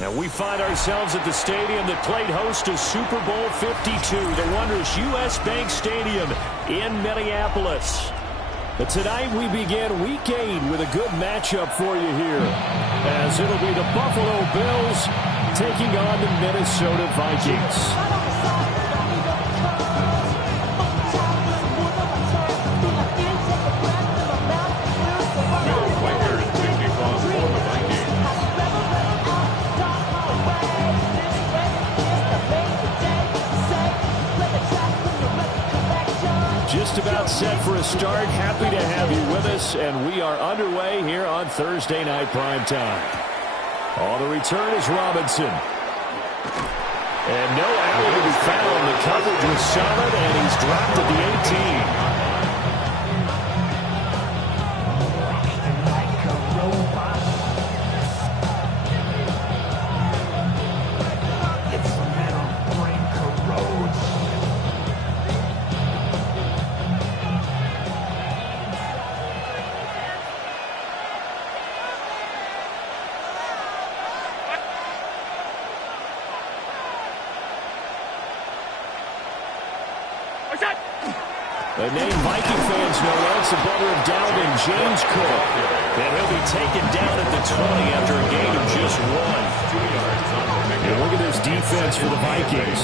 And we find ourselves at the stadium that played host to Super Bowl 52, the wondrous U.S. Bank Stadium in Minneapolis. But tonight we begin Week 8 with a good matchup for you here, as it'll be the Buffalo Bills taking on the Minnesota Vikings. Just about set for a start. Happy to have you with us, and we are underway here on Thursday Night Primetime. On the return is Robinson. And no error to be found. The coverage was solid, and he's dropped at the 18. The name Viking fans know, that's the brother of Dalvin, James Cook. And he'll be taken down at the 20 after a gain of just 1. And look at this defense for the Vikings.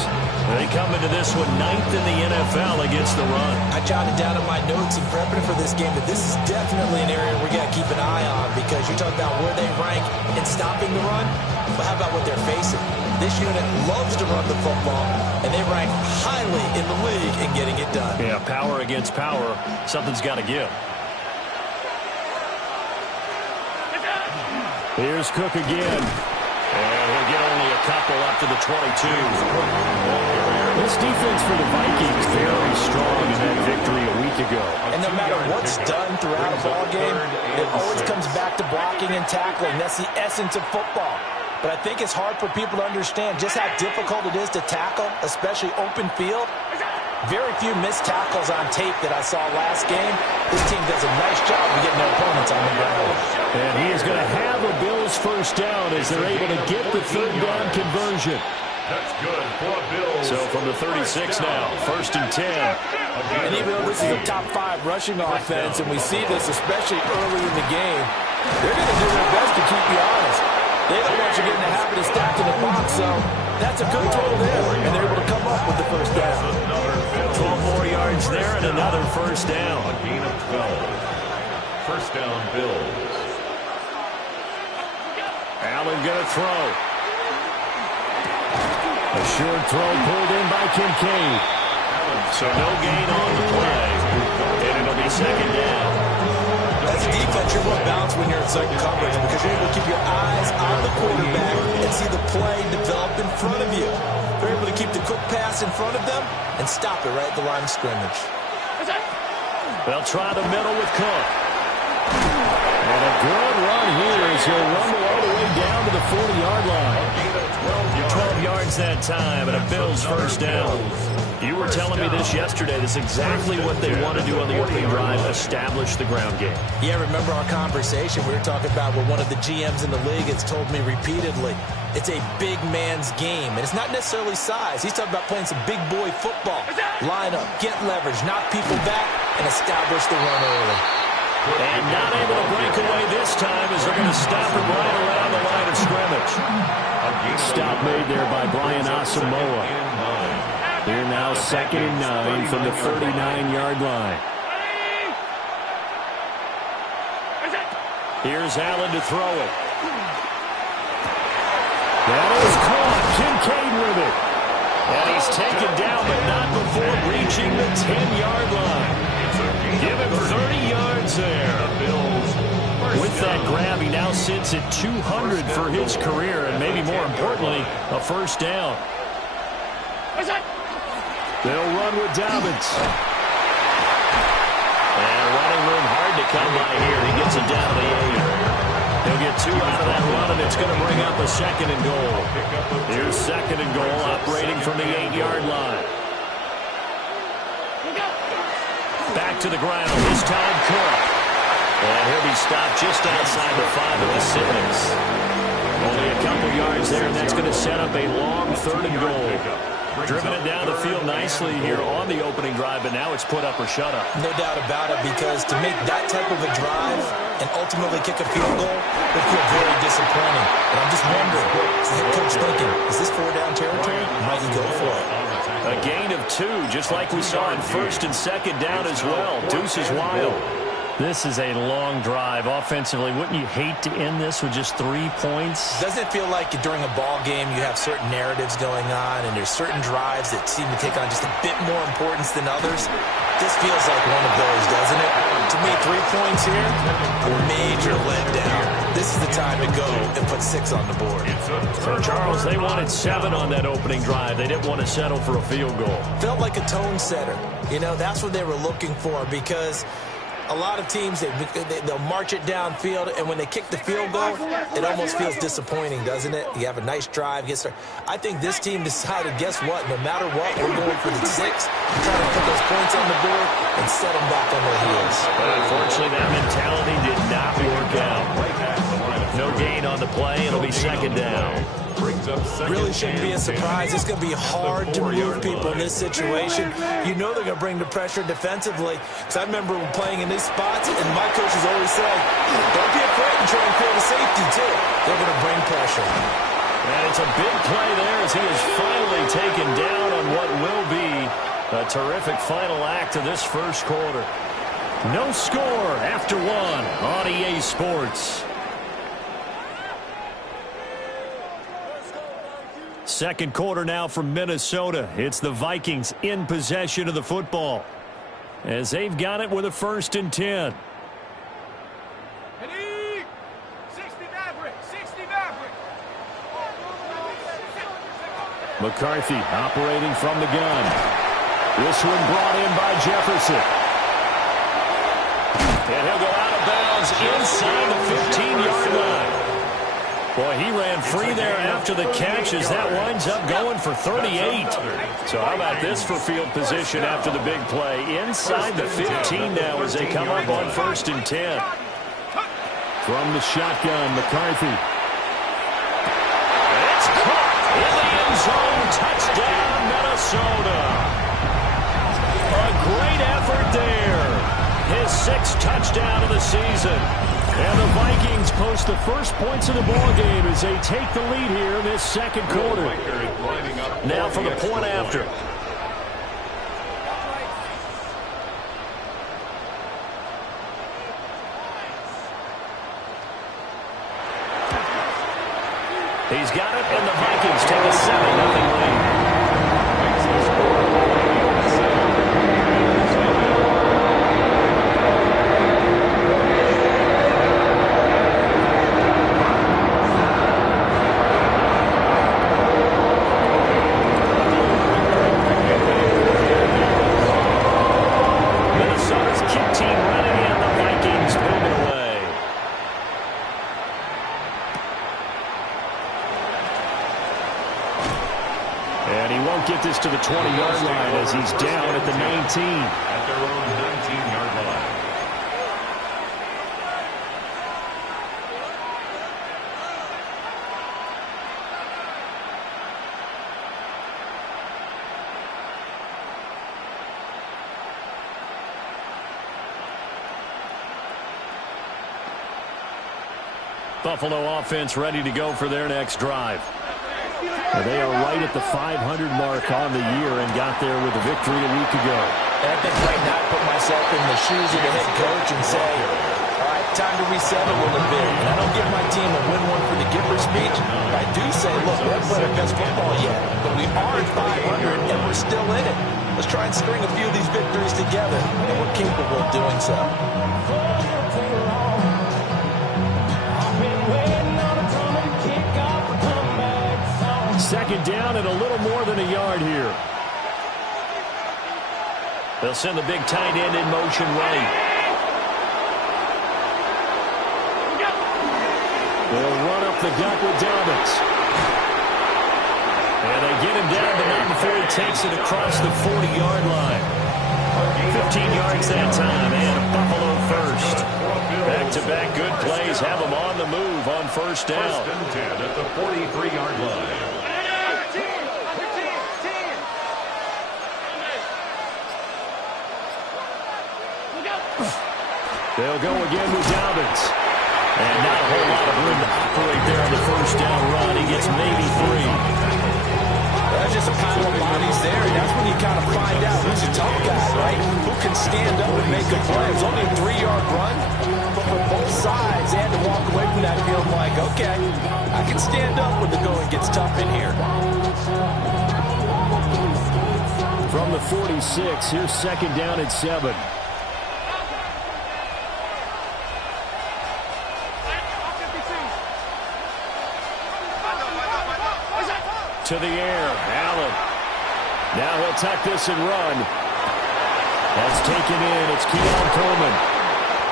They come into this one 9th in the NFL against the run. I jotted down in my notes in prepping for this game that this is definitely an area we got to keep an eye on, because you talk about where they rank in stopping the run, but how about what they're facing? This unit loves to run the football, and they rank highly in the league in getting it done. Yeah, power against power. Something's got to give. Here's Cook again. And he'll get only a couple up to the 22. This defense for the Vikings very strong in that victory a week ago. And no matter what's done throughout a ball game, it always comes back to blocking and tackling. That's the essence of football. But I think it's hard for people to understand just how difficult it is to tackle, especially open field. Very few missed tackles on tape that I saw last game. This team does a nice job of getting their opponents on the ground. And he is going to have a Bills first down as they're able to get the third down conversion. That's good for Bills. So from the 36 now, 1st and 10. And even though this is a top 5 rushing offense, and we see this especially early in the game, they're going to do their best to keep you honest. They don't want you getting the habit of stacking the box, so that's a good throw there, and they're able to come up with the first down. 12 more yards there and another first down. A gain of 12. First down, Bills. Allen going to throw. A short throw pulled in by Kincaid. So no gain on the play, and it'll be second down. As a defense, you're more balanced when you're in zone coverage because you're able to keep your eyes on the quarterback and see the play develop in front of you. They're able to keep the quick pass in front of them and stop it right at the line of scrimmage. They'll try the middle with Cook. And a good run here as he'll rumble all the way down to the 40-yard line. 12 yards that time and a Bills first down. You were telling me this yesterday. This is exactly what they want to do on the opening drive, establish the ground game. Yeah, remember our conversation? We were talking about what one of the GMs in the league has told me repeatedly. It's a big man's game, and it's not necessarily size. He's talking about playing some big boy football. Line up, get leverage, knock people back, and establish the run early. And not able to break away this time as they're going to stop him right around the line of scrimmage. Stop made there by Brian Asamoah. Here now 2nd and 9 from the 39-yard line. Here's Allen to throw it. That is caught. Kincaid with it. And he's taken down, but not before reaching the 10-yard line. Give him 30 yards there. With that grab, he now sits at 200 for his career, and maybe more importantly, a first down. They'll run with Dobbins. And running room hard to come by here. He gets it down to the 8. He'll get 2 out of that run, and it's going to bring up a 2nd and goal. Here's 2nd and goal, operating from the 8-yard line. Back to the ground, this time Cook. And he'll be stopped just outside the 5 of the 6. Only Only a couple yards there, and that's going to set up a long 3rd and goal. Driven it down the field nicely here on the opening drive, but now it's put up or shut up. No doubt about it, because to make that type of a drive and ultimately kick a field goal would feel very disappointing. And I'm just wondering, is the head coach thinking, is this 4-down territory? Might he go for it? A gain of 2, just like we saw in 1st and 2nd down as well. Deuce is wild. This is a long drive offensively. Wouldn't you hate to end this with just 3 points? Doesn't it feel like during a ball game you have certain narratives going on and there's certain drives that seem to take on just a bit more importance than others? This feels like one of those, doesn't it? To me, 3 points here, major letdown. This is the time to go and put 6 on the board. So, Charles, they wanted 7 on that opening drive. They didn't want to settle for a field goal. Felt like a tone setter. You know, that's what they were looking for, because a lot of teams, they'll march it downfield, and when they kick the field goal, it almost feels disappointing, doesn't it? You have a nice drive. I think this team decided, guess what? No matter what, we're going for the 6, trying to put those points on the board and set them back on their heels. But unfortunately, that mentality did not work out. No gain on the play. It'll be 2nd down. Really shouldn't be a surprise. It's going to be hard to move people in this situation. You know they're going to bring the pressure defensively. Because I remember playing in these spots, and my coaches always say, don't be afraid to try and clear the safety, too. They're going to bring pressure. And it's a big play there as he is finally taken down on what will be a terrific final act of this 1st quarter. No score after 1 on EA Sports. 2nd quarter now from Minnesota. It's the Vikings in possession of the football as they've got it with a 1st and 10. McCarthy operating from the gun. This one brought in by Jefferson. And he'll go out of bounds inside the 15-yard line. Boy, he ran free there after the catch as that winds up going for 38. So how about this for field position after the big play? Inside the 15 now as they come up on 1st and 10. From the shotgun, McCarthy. It's caught in the end zone. Touchdown, Minnesota. A great effort there. His 6th touchdown of the season. And the Vikings post the first points of the ball game as they take the lead here in this 2nd quarter. Now for the point after. He's got it, and the Vikings take a 7-0 lead. Get this to the 20-yard line as he's down at the 19. At their own 19-yard line. Buffalo offense ready to go for their next drive. They are right at the 500 mark on the year and got there with a victory a week ago. And I think right now I put myself in the shoes of the head coach and say, all right, time to reset a little bit. And I don't give my team a win one for the Gipper speech. But I do say, look, we haven't played our best football yet, but we are at 500 and we're still in it. Let's try and string a few of these victories together, and we're capable of doing so. 2nd down and a little more than a yard here. They'll send the big tight end in motion right. They'll run up the gut with Dobbins. And they get him down, but not before he takes it across the 40-yard line. 15 yards that time, and a Buffalo first. Back-to-back good plays have them on the move on first down. First and 10 at the 43-yard line. They'll go again with Dobbins. And not a whole lot of room to operate there on the first down run. He gets maybe 3. That's just a pile of bodies there, and that's when you kind of find out who's a tough guy, right? Who can stand up and make a play. It's only a 3-yard run, but for both sides, they had to walk away from that field like, okay, I can stand up when the going gets tough in here. From the 46, here's second down at 7. To the air, Allen. Now he'll tuck this and run. That's taken in. It's Keon Coleman.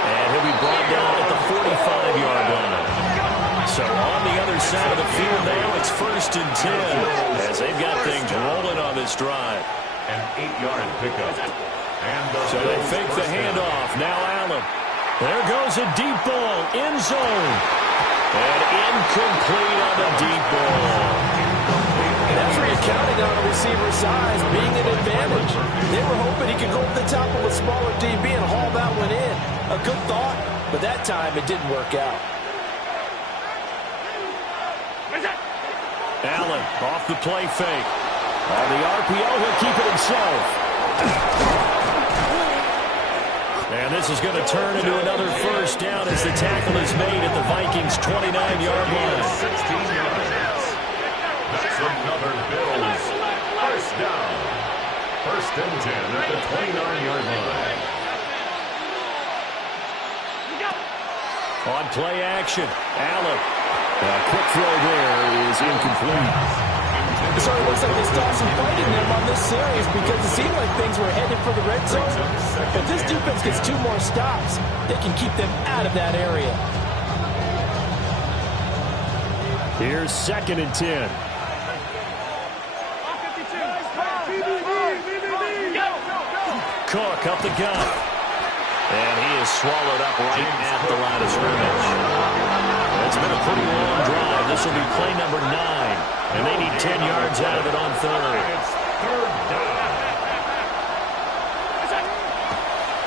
And he'll be brought down at the 45-yard line. So on the other side of the field now, it's first and 10 as they've got things rolling on this drive. An 8-yard pickup. And so they fake the handoff. Now Allen. There goes a deep ball. End zone. And incomplete on the deep ball. That's where you're counting on a receiver's size being an advantage. They were hoping he could go over the top of a smaller DB and haul that one in. A good thought, but that time it didn't work out. Allen off the play fake. On the RPO, he'll keep it himself. And this is going to turn into another first down as the tackle is made at the Vikings' 29-yard line. 16 yards. That's another Bills first down. First and 10 at the 29-yard line. On play action, Allen. A quick throw there is incomplete. So it looks like they stopped some fighting them on this series because it seemed like things were headed for the red zone. If this defense gets 2 more stops, they can keep them out of that area. Here's second and 10. Cook up the gut. And he is swallowed up right at the line of scrimmage. It's been a pretty long drive. This will be play number 9. And they need 10 yards out of it on third. It's third down.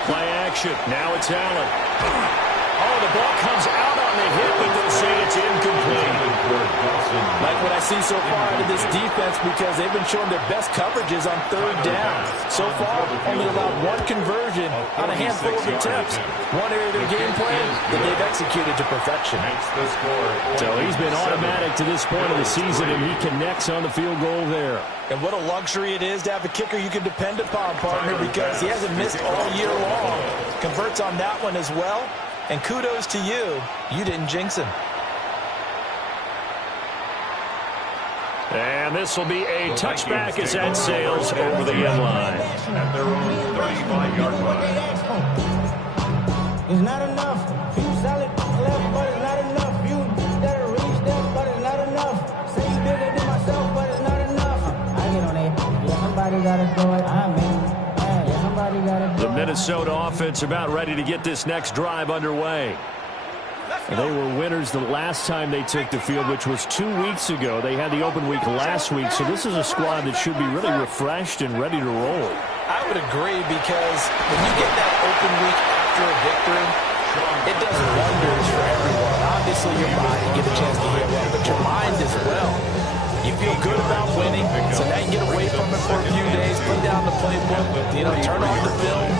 Play action. Now it's Allen. Oh, the ball comes out on the hit, but they'll say it's incomplete. Like what I see so far out of this defense because they've been showing their best coverages on third down. So far, only allowed 1 conversion on a handful of attempts. One area of their game plan that they've executed to perfection. So he's been automatic to this point of the season, and he connects on the field goal there. And what a luxury it is to have a kicker you can depend upon, partner, because he hasn't missed all year long. Converts on that one as well. And kudos to you. You didn't jinx him. And this will be a touchback as that sails over the end line. At their own 35-yard line. It's not enough. You solid left, but it's not enough. You better reach them, but it's not enough. Say you bigger than myself, but it's not enough. I get on it. Yeah, somebody gotta do it. I mean. The Minnesota offense about ready to get this next drive underway. They were winners the last time they took the field, which was 2 weeks ago. They had the open week last week, so this is a squad that should be really refreshed and ready to roll. I would agree because when you get that open week after a victory, it does wonders for everyone. Obviously, your body, get a chance to heal up, but your mind as well. You feel good about winning, so now you get away from it for a few days, put down the playbook, turn off the film.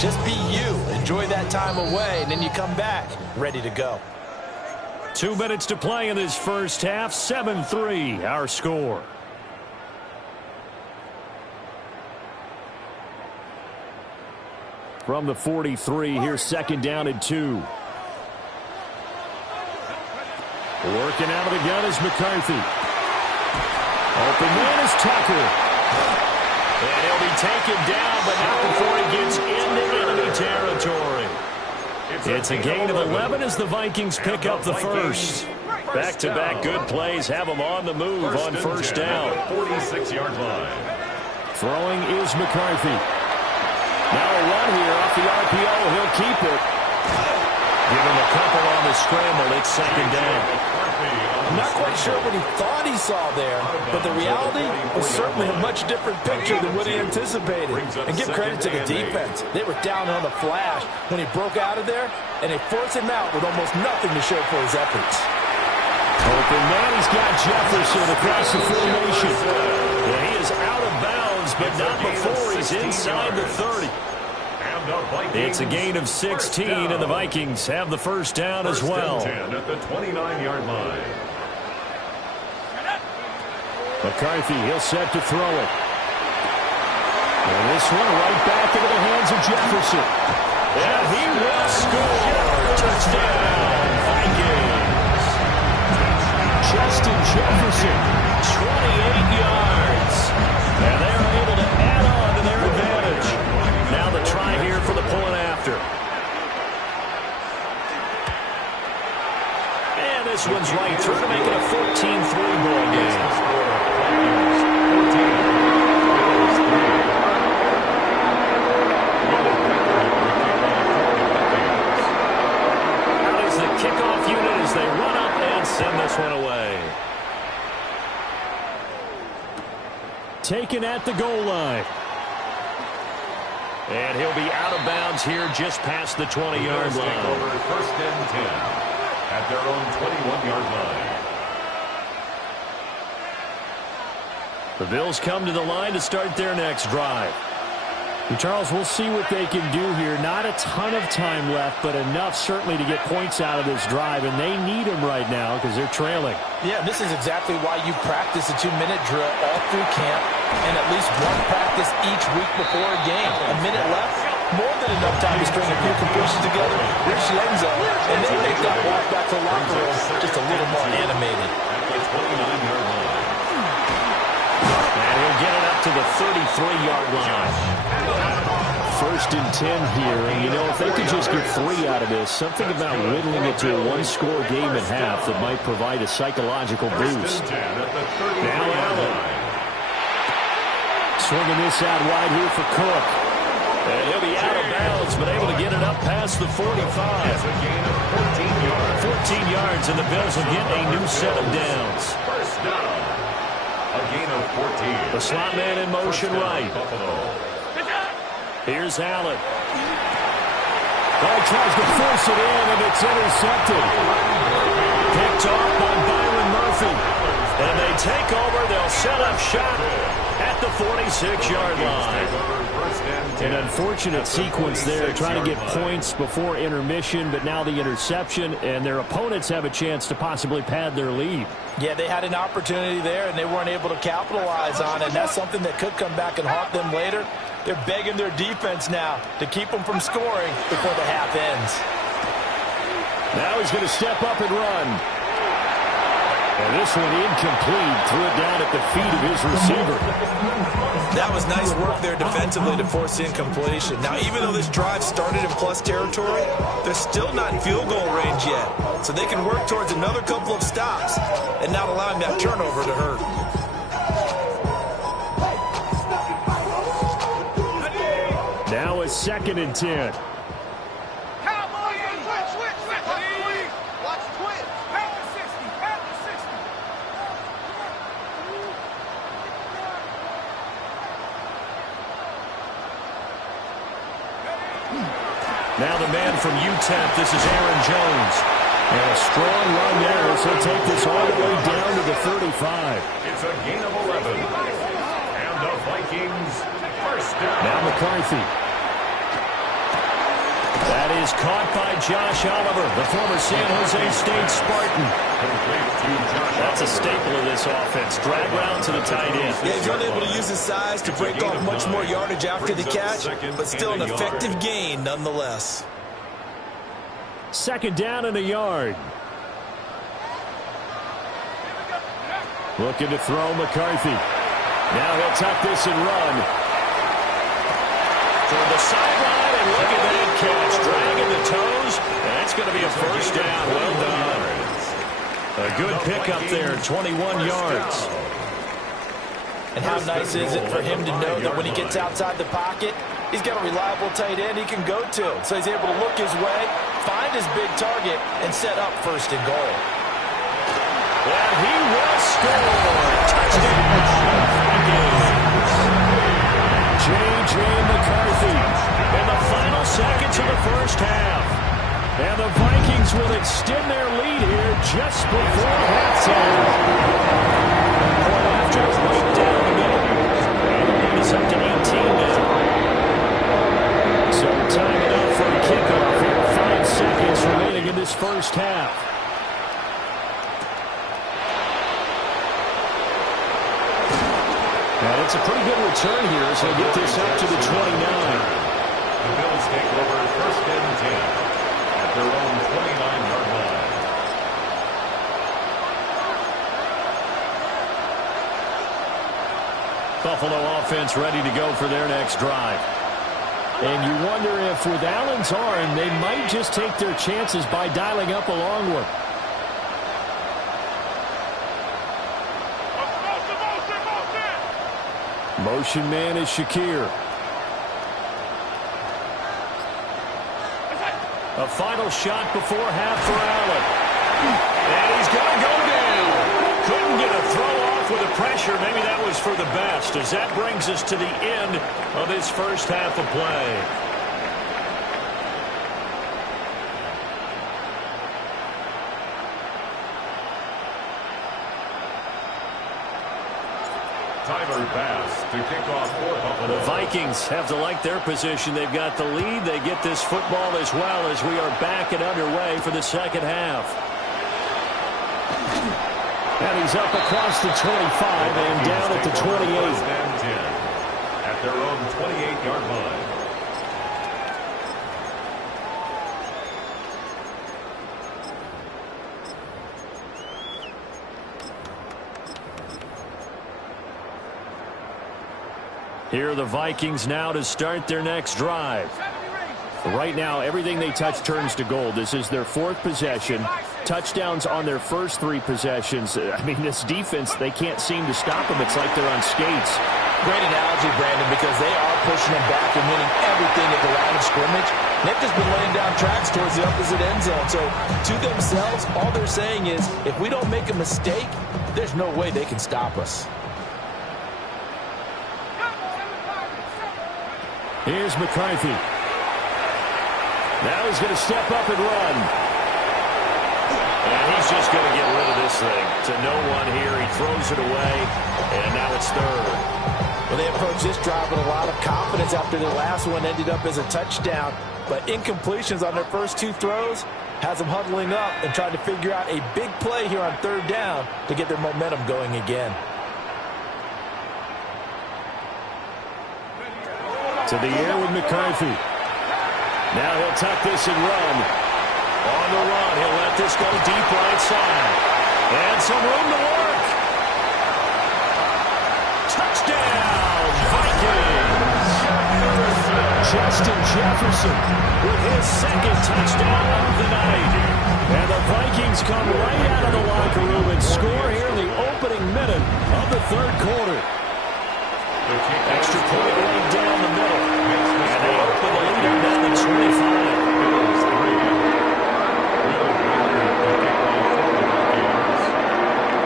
Just be you. Enjoy that time away, and then you come back ready to go. 2 minutes to play in this first half. 7-3, our score. From the 43, here's second down and 2. Working out of the gun is McCarthy. Open man is Tucker. And he'll be taken down, but not before he gets into enemy territory. It's a gain of 11 as the Vikings pick up the first. Back-to-back good plays have them on the move on first down. 46-yard line. Throwing is McCarthy. Now a run here off the RPO. He'll keep it. Give him a couple on the scramble. It's second down. I'm not quite sure what he thought he saw there, but the reality was certainly a much different picture than what he anticipated. And give credit to the defense. They were down on the flash when he broke out of there, and they forced him out with almost nothing to show for his efforts. Open man, he's got Jefferson across the formation. Yeah, he is out of bounds, but not before he's inside the 30. It's a gain of 16, and the Vikings have the first down as well. 10 at the 29-yard line. McCarthy, he'll set to throw it. And this one right back into the hands of Jefferson. And he will score. Touchdown, Vikings. Justin Jefferson, 28 yards. And they are able to add on to their advantage. Now the try here for the point after. And this one's right through to make it a 14-3 ball game. Out is the kickoff unit as they run up and send this one away. Taken at the goal line. And he'll be out of bounds here just past the 20-yard line. Over first and 10 at their own 21-yard line. The Bills come to the line to start their next drive. And Charles, we'll see what they can do here. Not a ton of time left, but enough certainly to get points out of this drive, and they need them right now because they're trailing. Yeah, this is exactly why you practice a 2-minute drill all through camp and at least one practice each week before a game. A minute left, more than enough time to string a few completions together, reach the end zone, and then make that walk back to the locker room just a little more animated. At the 29-yard line. And he'll get it up to the 33-yard line. First and 10 here, and you know, if they could just get 3 out of this, something about whittling it to a one-score game at half that might provide a psychological boost. Now Allen. Swinging this out wide here for Cook. And he'll be out of bounds, but able to get it up past the 45. That's a gain of 14 yards. 14 yards, and the Bills will get a new set of downs. First down. A gain of 14. The slot man in motion right. Buffalo. Here's Allen. He tries to force it in, and it's intercepted. Picked off by Byron Murphy. And they take over. They'll set up shop at the 46-yard line. An unfortunate sequence there, trying to get points before intermission, but now the interception, and their opponents have a chance to possibly pad their lead. Yeah, they had an opportunity there, and they weren't able to capitalize on it, and that's something that could come back and haunt them later. They're begging their defense now to keep them from scoring before the half ends. Now he's going to step up and run. And this one incomplete. Threw it down at the feet of his receiver. That was nice work there defensively to force incompletion. Now, even though this drive started in plus territory, they're still not in field goal range yet. So they can work towards another couple of stops and not allowing that turnover to hurt. Now a 2nd and 10. Now the man from UTEP, this is Aaron Jones. And a strong run there as he'll take this all the way down to the 35. It's a gain of 11. And the Vikings first down. Now McCarthy. That is caught by Josh Oliver, the former San Jose State Spartan. That's a staple of this offense. Drag round to the tight end. Yeah, he's unable to use his size to break off much more yardage after the catch, but still an effective gain nonetheless. 2nd down and a yard. Looking to throw McCarthy. Now he'll tuck this and run. For the sideline, and look at that catch. Dragging the toes. And that's going to be a first down. Well done. A good pickup there, 21 yards. And how nice is it for him to know that when he gets outside the pocket, he's got a reliable tight end he can go to. So he's able to look his way, find his big target and set up first and goal. And he will score. Touchdown. J.J. McCarthy in the final seconds of the first half. And the Vikings will extend their lead here just before halftime. After right down the middle. And the lead is up to 18 now. So time it up for a kickoff here. 5 seconds remaining in this first half. And it's a pretty good return here as they get this up to the 29. The Bills take over first and 10 at their own 29-yard line. Buffalo offense ready to go for their next drive. And you wonder if with Allen's arm, they might just take their chances by dialing up a long one. Motion man is Shakir. A final shot before half for Allen. And he's going to go down. Couldn't get a throw off with the pressure. Maybe that was for the best, as that brings us to the end of his first half of play. Tyler Bass to kick off for Buffalo. The Vikings have to like their position. They've got the lead. They get this football as well as we are back and underway for the second half. And he's up across the 25 and down at the 28. First and 10 at their own 28-yard line. Here are the Vikings now to start their next drive. Right now, everything they touch turns to gold. This is their 4th possession. Touchdowns on their first 3 possessions. I mean, this defense, they can't seem to stop them. It's like they're on skates. Great analogy, Brandon, because they are pushing them back and winning everything at the line of scrimmage. They've just been laying down tracks towards the opposite end zone. So, to themselves, all they're saying is, if we don't make a mistake, there's no way they can stop us. Here's McCarthy. Now he's going to step up and run. And he's just going to get rid of this thing to no one here. He throws it away, and now it's 3rd. Well, they approached this drive with a lot of confidence after their last one ended up as a touchdown. But incompletions on their first 2 throws has them huddling up and trying to figure out a big play here on 3rd down to get their momentum going again. To the air with McCarthy. Now he'll tuck this and run. On the run, he'll let this go deep right side. And some room to work. Touchdown, Vikings! Justin Jefferson with his 2nd touchdown of the night. And the Vikings come right out of the locker room and score here in the opening minute of the 3rd quarter. Extra point right down the middle. And they open the lead up down to 25.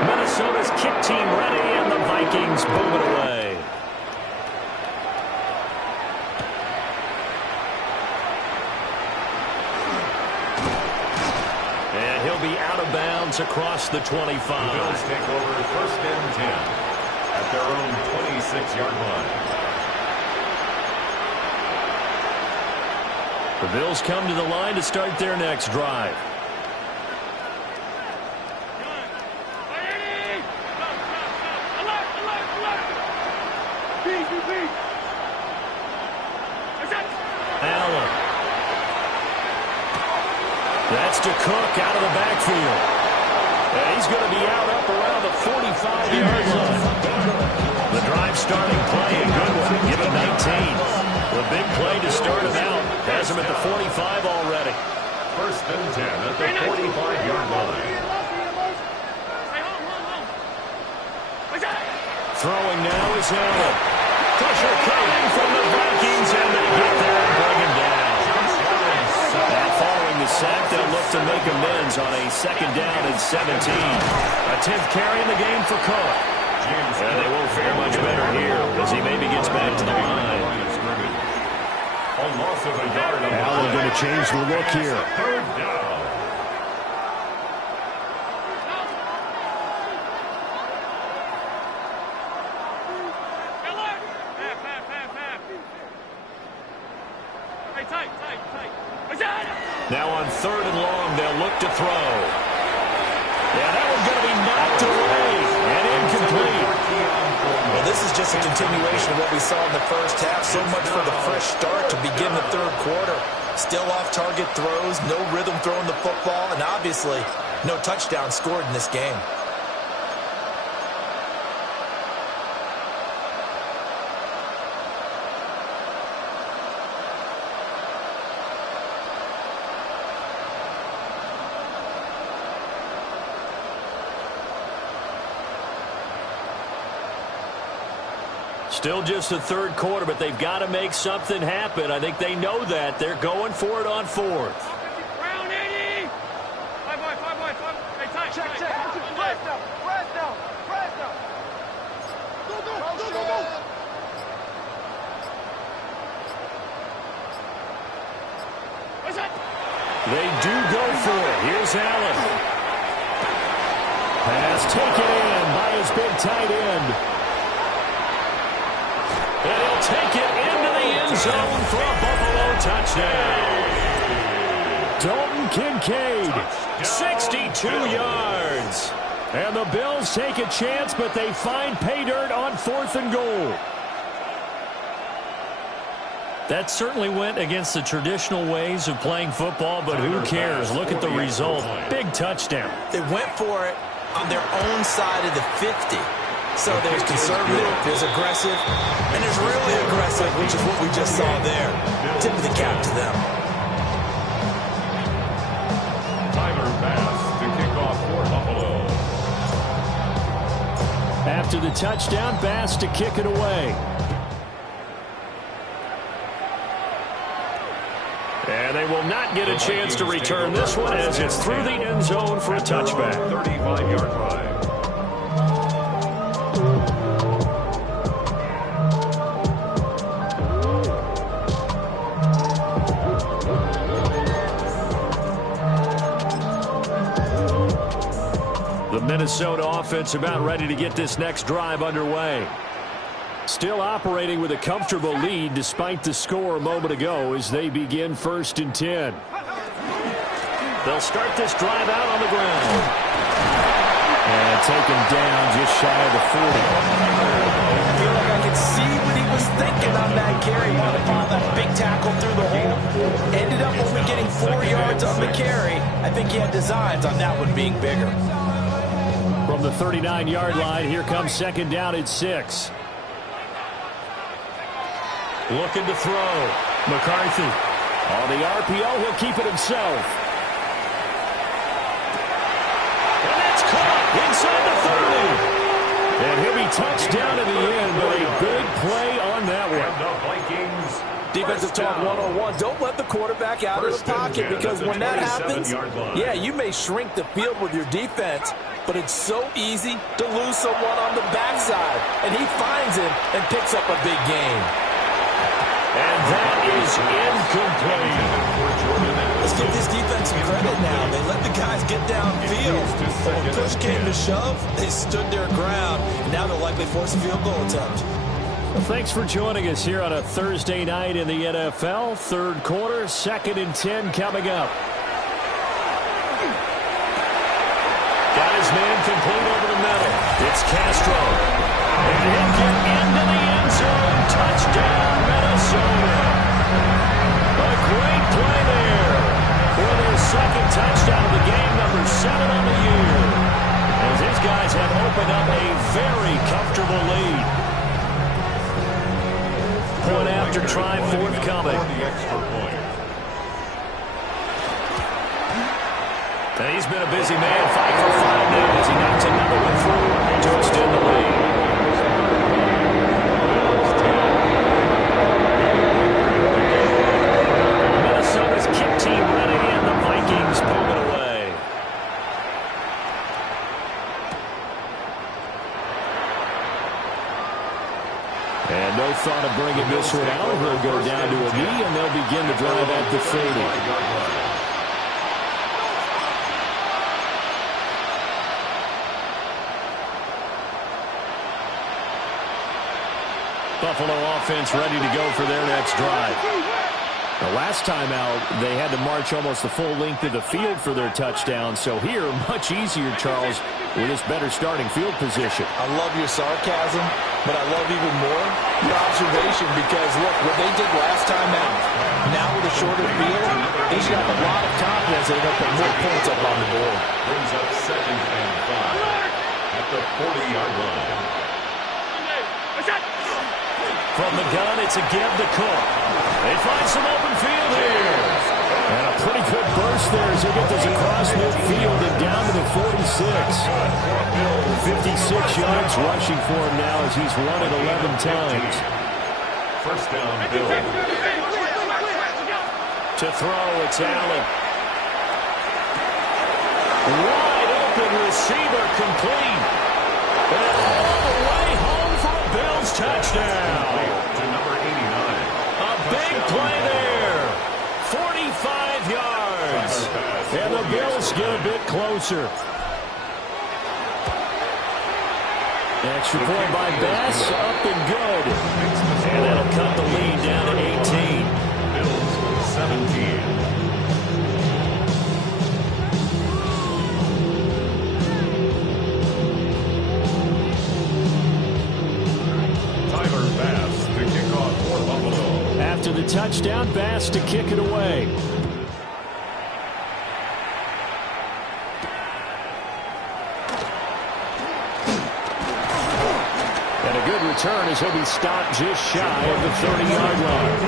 Minnesota's kick team ready, and the Vikings boom it away. And he'll be out of bounds across the 25. The Bills take over first and 10. At their own 26-yard line. The Bills come to the line to start their next drive. Allen. That's to Cook out of the backfield. And he's going to be out up around the 45-yard line. The drive starting play, a good one. Give him 19. The big play to start him out. Has him at the 45 already. First and 10 at the 45-yard line. Throwing now is Allen. Pressure coming from the Vikings, and they get there and bring him down. Now following the sack. They'll look to make amends on a 2nd down and 17. A 10th carry in the game for Cook. And they won't fare much better here as he maybe gets back to the line. A loss of a yard. Allen going to change the look here. 3rd down. Now on 3rd and long, they'll look to throw. Yeah, that one's going to be knocked away and incomplete. Well, this is just a continuation of what we saw in the first half. So much for the fresh start to begin the 3rd quarter. Still off-target throws, no rhythm throwing the football, and obviously no touchdown scored in this game. Still just the 3rd quarter, but they've got to make something happen. I think they know that. They're going for it on 4th. Round 80. Five. Hey, tight. Check. Press down. Go. They do go for it. Here's Allen. Pass taken in by his big tight end. And he'll take it into the end zone for a Buffalo touchdown. Dalton Kincaid, 62 yards. And the Bills take a chance, but they find pay dirt on 4th and goal. That certainly went against the traditional ways of playing football, but who cares? Look at the result. Big touchdown. They went for it on their own side of the 50. So there's conservative, there's aggressive, and there's really aggressive, which is what we just saw there. Tip of the cap to them. Tyler Bass to kick off for Buffalo. After the touchdown, Bass to kick it away. And they will not get a chance to return this one as it's through the end zone for a touchback. 35-yard line. The Minnesota offense about ready to get this next drive underway. Still operating with a comfortable lead despite the score a moment ago as they begin 1st and 10. They'll start this drive out on the ground. And taken down just shy of the 40. I feel like I can see what he was thinking on that carry. On that big tackle through the hole. Ended up only getting 4 yards on the carry. I think he had designs on that one being bigger. From the 39-yard line, here comes 2nd down at 6. Looking to throw. McCarthy. On the RPO, he'll keep it himself. And that's caught inside the 30. And he'll be touched down in the end, but a big play on that one. The Vikings. Defensive talk 101. Don't let the quarterback out of the pocket, because when that happens, yeah, you may shrink the field with your defense, but it's so easy to lose someone on the backside. And he finds him and picks up a big gain. And that is incomplete. Let's give this defense some credit now. They let the guys get downfield. But when push came to shove, they stood their ground. And now they'll likely force a field goal attempt. Well, thanks for joining us here on a Thursday night in the NFL. 3rd quarter, 2nd and 10 coming up. Got his man complete over the middle. It's Castro. And he'll get into the end zone. Touchdown, Minnesota. A great play there for their 2nd touchdown of the game, number 7 on the year. As his guys have opened up a very comfortable lead. Point after try forthcoming. And he's been a busy man, 5 for 5 now as he knocks another one through to extend the lead. Minnesota's kick team ready, and the Vikings And no thought of bringing this one out. He'll go down to a knee, and they'll begin the drive at the 30. Buffalo offense ready to go for their next drive. The last time out, they had to march almost the full length of the field for their touchdown. So here, much easier, Charles, with this better starting field position. I love your sarcasm, but I love even more your observation because, look, what they did last time out, now with a shorter field, they should have a lot of confidence that they're going to put more points up on the board. Brings up 2nd and 5 at the 40-yard line. From the gun, it's a give to Cook. They find some open field here. And a pretty good burst there as they get this across midfield and down to the 46. 56 yards rushing for him now as he's run it 11 times. First down, Bill. To throw, it's Allen. Wide open receiver complete. And all the way home for a Bills touchdown. To number 89. A big play there. 45 yards. And the Bills get a bit closer. Extra point by Bass, up and good. And that'll cut the lead down to 18. Bills 17. Bass to kick off for Buffalo. After the touchdown, Bass to kick it away. And a good return as he'll be stopped just shy of the 30-yard line.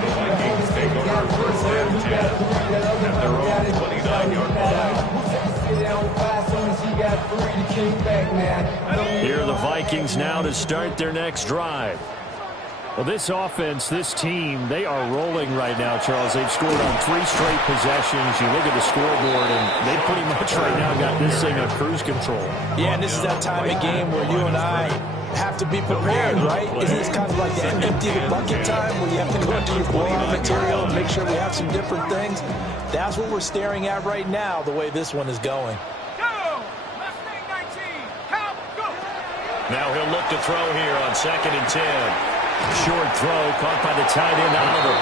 The Vikings take over 1st and 10 at their own 29-yard line. Here are the Vikings now to start their next drive. Well, this offense, this team, they are rolling right now, Charles. They've scored on 3 straight possessions. You look at the scoreboard, and they pretty much right now got this thing on cruise control. Yeah, and this is that time of game where you and I have to be prepared, right? Isn't this kind of like that empty the bucket time where you have to go into your blowout material and make sure we have some different things? That's what we're staring at right now, the way this one is going. Now he'll look to throw here on 2nd and 10. Short throw caught by the tight end Oliver.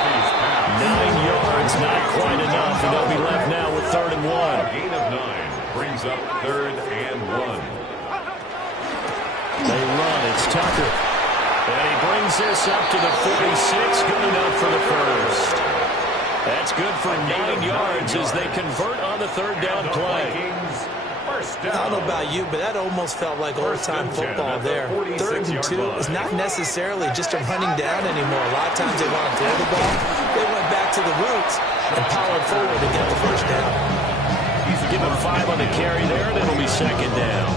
9 yards, not quite enough, and they'll be left now with 3rd and 1. A gain of 9 brings up 3rd and 1. They run, it's Tucker. And he brings this up to the 46, good enough for the first. That's good for 9 yards as they convert on the 3rd down play. I don't know about you, but that almost felt like old-time football there. 3rd and 2 is not necessarily just a running down anymore. A lot of times they want to throw the ball. They went back to the roots and powered forward to get the first down. He's given 5 on the carry there, and it'll be 2nd down.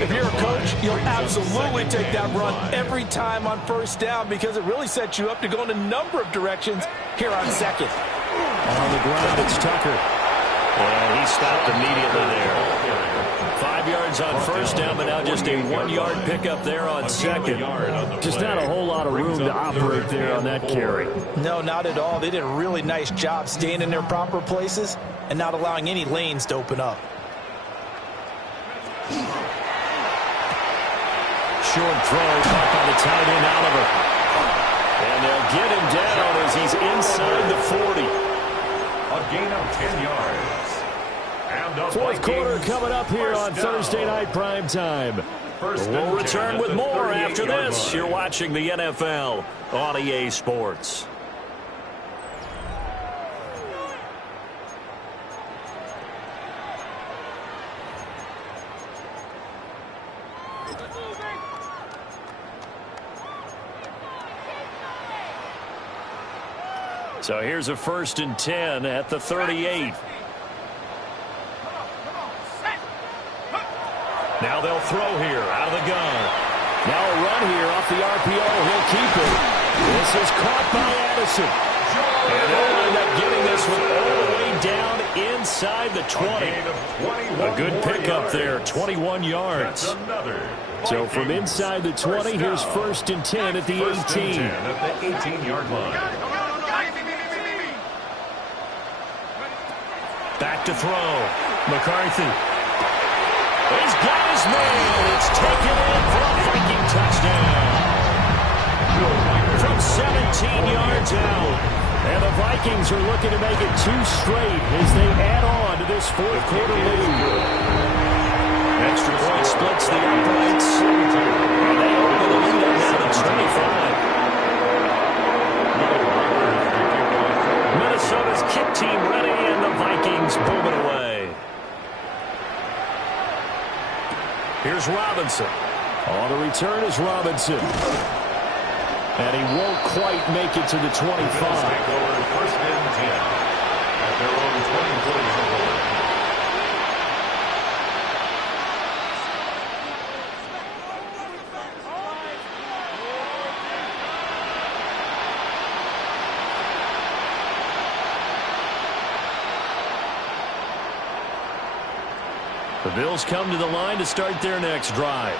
If you're a coach, you'll absolutely take that run every time on 1st down because it really sets you up to go in a number of directions here on 2nd. On the ground, it's Tucker. And he stopped immediately there. 5 yards on 1st down, but now just a 1-yard pickup there on 2nd. Just not a whole lot of room to operate there on that carry. No, not at all. They did a really nice job staying in their proper places and not allowing any lanes to open up. Short throw caught by the tight end Oliver. And they'll get him down as he's inside the 40. A gain of 10 yards. Fourth quarter coming up here on Thursday Night Prime Time. We'll return with more after this. You're watching the NFL on EA Sports. So here's a 1st and 10 at the 38. Now they'll throw here out of the gun. Now a run here off the RPO. He'll keep it. This is caught by Addison. And they'll end up getting this one all the way down inside the 20. A good pickup there, 21 yards. So from inside the 20, here's 1st and 10 at the 18. At the 18-yard line. Back to throw. McCarthy. He's got his man. It's taken in for a Viking touchdown. From 17 yards out. And the Vikings are looking to make it 2 straight as they add on to this 4th quarter lead. Extra point splits the uprights. And they open the lead up now to 25. Minnesota's kick team ready, and the Vikings boom it away. Here's Robinson. On the return is Robinson. And he won't quite make it to the 25. 1st and 10 at their own 24-yard line. The Bills come to the line to start their next drive.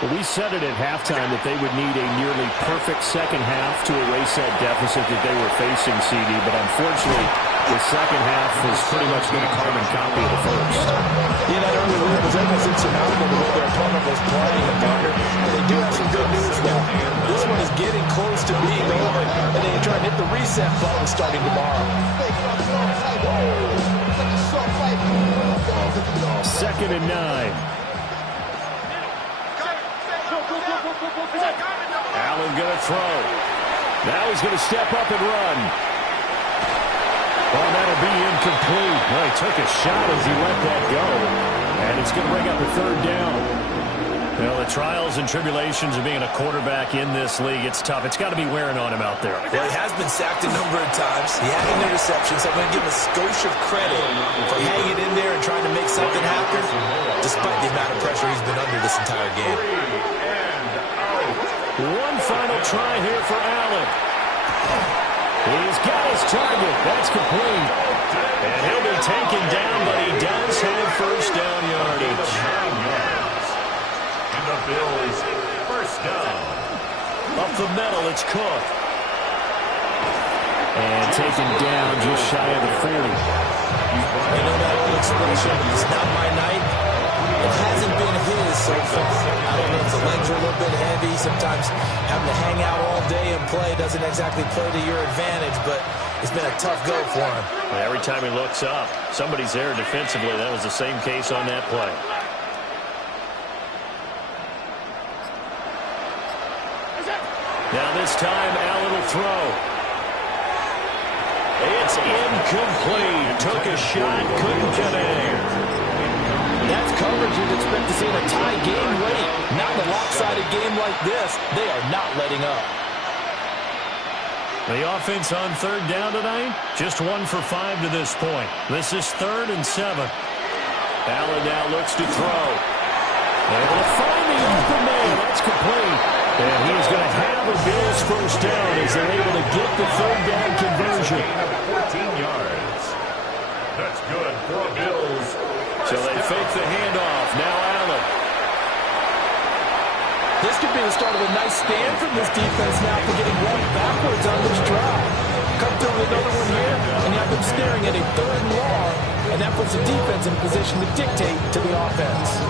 Well, we said it at halftime that they would need a nearly perfect second half to erase that deficit that they were facing, CD, but unfortunately, the second half has pretty much been a carbon copy of the first. Yeah, that early lead was almost insurmountable the way their opponent was playing, and they do have some good news now. This one is getting close to being over, and they try to hit the reset button starting tomorrow. 2nd and 9. Allen going to throw. Now he's going to step up and run. Oh, that'll be incomplete. Well, he took a shot as he let that go. And it's going to bring up a 3rd down. Well, the trials and tribulations of being a quarterback in this league, it's tough. It's got to be wearing on him out there. Well, he has been sacked a number of times. He had an interception, so I'm going to give him a skosh of credit for hanging in there and trying to make something happen, despite the amount of pressure he's been under this entire game. One final try here for Allen. He's got his target. That's complete. And he'll be taken down, but he does have 1st down yardage. And the Bills, 1st down. Up the middle, it's Cook. And taken down just shy of the 40. You know that old expression, it's not my night. It hasn't been his so far. I don't know if the legs are a little bit heavy. Sometimes having to hang out all day and play doesn't exactly play to your advantage, but it's been a tough go for him. Every time he looks up, somebody's there defensively. That was the same case on that play. Now this time, Allen will throw. It's incomplete. Took a shot, couldn't get in. That's coverage you'd expect to see in a tie game late. Not in a lopsided game like this. They are not letting up. The offense on 3rd down tonight, just 1 for 5 to this point. This is 3rd and 7. Allen now looks to throw. Able to find the open man. That's complete. And he's going to have a Bills 1st down as they're able to get the 3rd down conversion. 14 yards. That's good for Bills. So they fake the handoff. Now Allen. This could be the start of a nice stand from this defense now for getting run backwards on this drive. Come through with another one here, and you have them staring at a 3rd and long, and that puts the defense in position to dictate to the offense.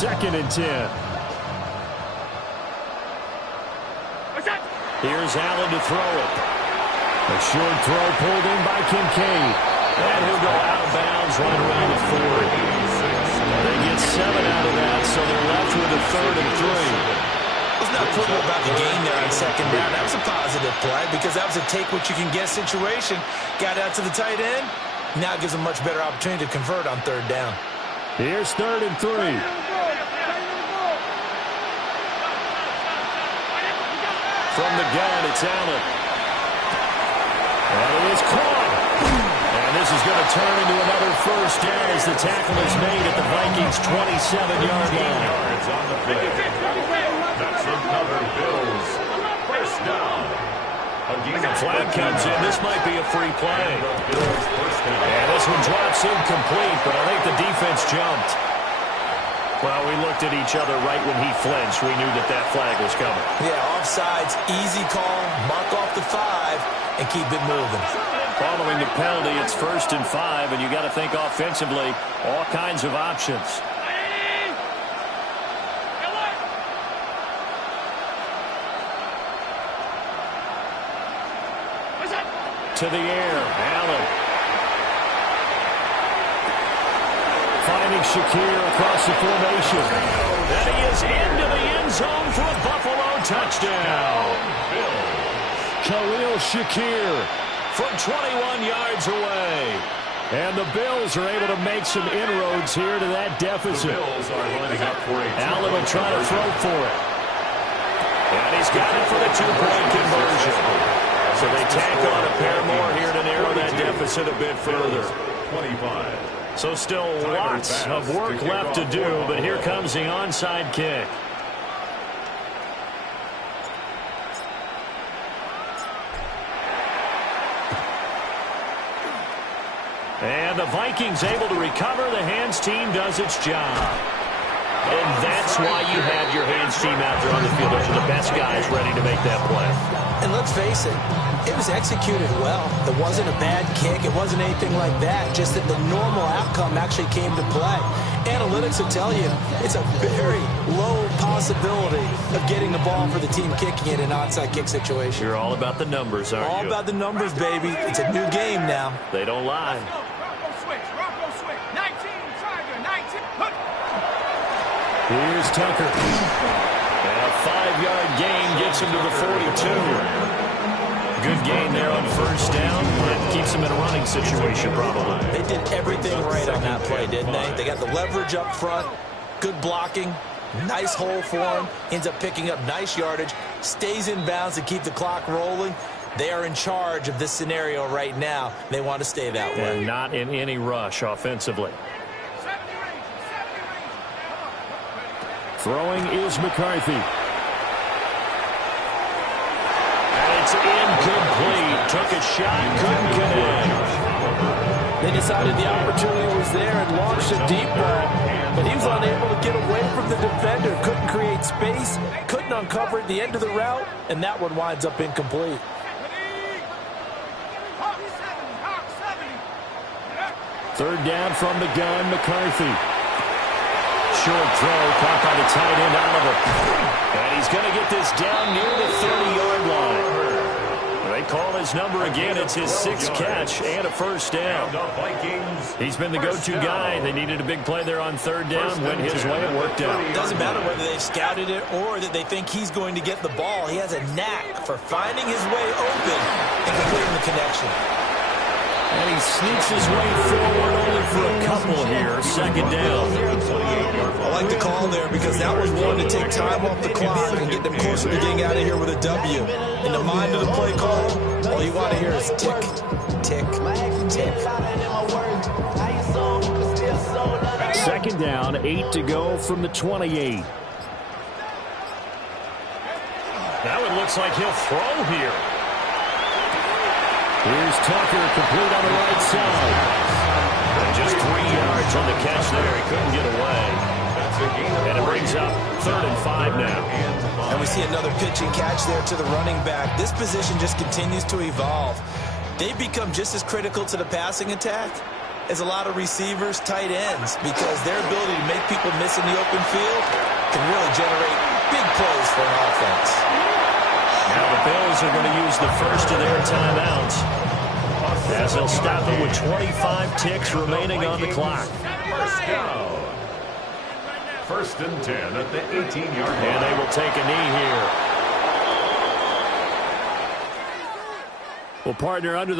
2nd and 10. Here's Allen to throw it. A short throw pulled in by Kincaid. And he'll go out of bounds right around the 40. They get 7 out of that, so they're left with a 3rd and 3. Let's not quibble about the gain there on 2nd down. That was a positive play because that was a take-what-you-can-get situation. Got out to the tight end. Now it gives them a much better opportunity to convert on 3rd down. Here's 3rd and 3. From the gun, it's Allen. And it is caught. And this is going to turn into another 1st down as the tackle is made at the Vikings' 27-yard line. Yards on the play. That's another Bills down. Flag comes in. This might be a free play. And this one drops incomplete, but I think the defense jumped. Well, we looked at each other right when he flinched. We knew that that flag was coming. Yeah, offsides, easy call, mark off the 5, and keep it moving. Following the penalty, it's 1st and 5, and you got to think offensively, all kinds of options. To the air, Allen. Finding Shakir across the formation. And he is into the end zone for a Buffalo touchdown. Khalil Shakir from 21 yards away. And the Bills are able to make some inroads here to that deficit. Allen will try to throw for it. And he's got it for the 2-point conversion. So they tack on a pair more here to narrow that deficit a bit further. 25. So still lots of work left to do, but here comes the onside kick. And the Vikings able to recover. The hands team does its job. And that's why you have your hands team out there on the field. Those are the best guys ready to make that play. And let's face it, it was executed well. It wasn't a bad kick. It wasn't anything like that. Just that the normal outcome actually came to play. Analytics will tell you it's a very low possibility of getting the ball for the team kicking it in an onside kick situation. You're all about the numbers, aren't you? All about the numbers, baby. It's a new game now. They don't lie. Rocco switch. Rocco switch. 19, Tiger, 19. Here's Tucker. And a 5-yard gain gets him to the 42. Good gain there on 1st down. And keeps him in a running situation, probably. They did everything right on that play, didn't they? They got the leverage up front, good blocking, nice hole for him, ends up picking up nice yardage, stays in bounds to keep the clock rolling. They are in charge of this scenario right now. They want to stay that way. And not in any rush offensively. Throwing is McCarthy. And it's incomplete. Took a shot, couldn't connect. They decided the opportunity was there and launched a deep ball, but he was unable to get away from the defender. Couldn't create space, couldn't uncover at the end of the route, and that one winds up incomplete. Third down from the gun, McCarthy. Short throw, caught by the tight end, Oliver. And he's going to get this down near the 30-yard line. They call his number again. It's his 6th catch and a 1st down. He's been the go-to guy. They needed a big play there on 3rd down. Went his way. It worked out. It doesn't matter whether they've scouted it or that they think he's going to get the ball. He has a knack for finding his way open and completing the connection. And he sneaks his way forward only for a couple here. 2nd down. I like the call there because that was one to take time off the clock and get them closer to getting out of here with a W. In the mind of the play caller, all you want to hear is tick, tick, tick. 2nd down, 8 to go from the 28. Now it looks like he'll throw here. Here's Tucker, complete on the right side. And just 3 yards on the catch there. He couldn't get away. And it brings up 3rd and 5 now. And we see another pitch and catch there to the running back. This position just continues to evolve. They've become just as critical to the passing attack as a lot of receivers, tight ends, because their ability to make people miss in the open field can really generate big plays for an offense. Now the Bills are going to use the first of their timeouts as they'll stop it with 25 ticks remaining on the clock. 1st down. 1st and 10 at the 18-yard line. And they will take a knee here. Well, partner, under the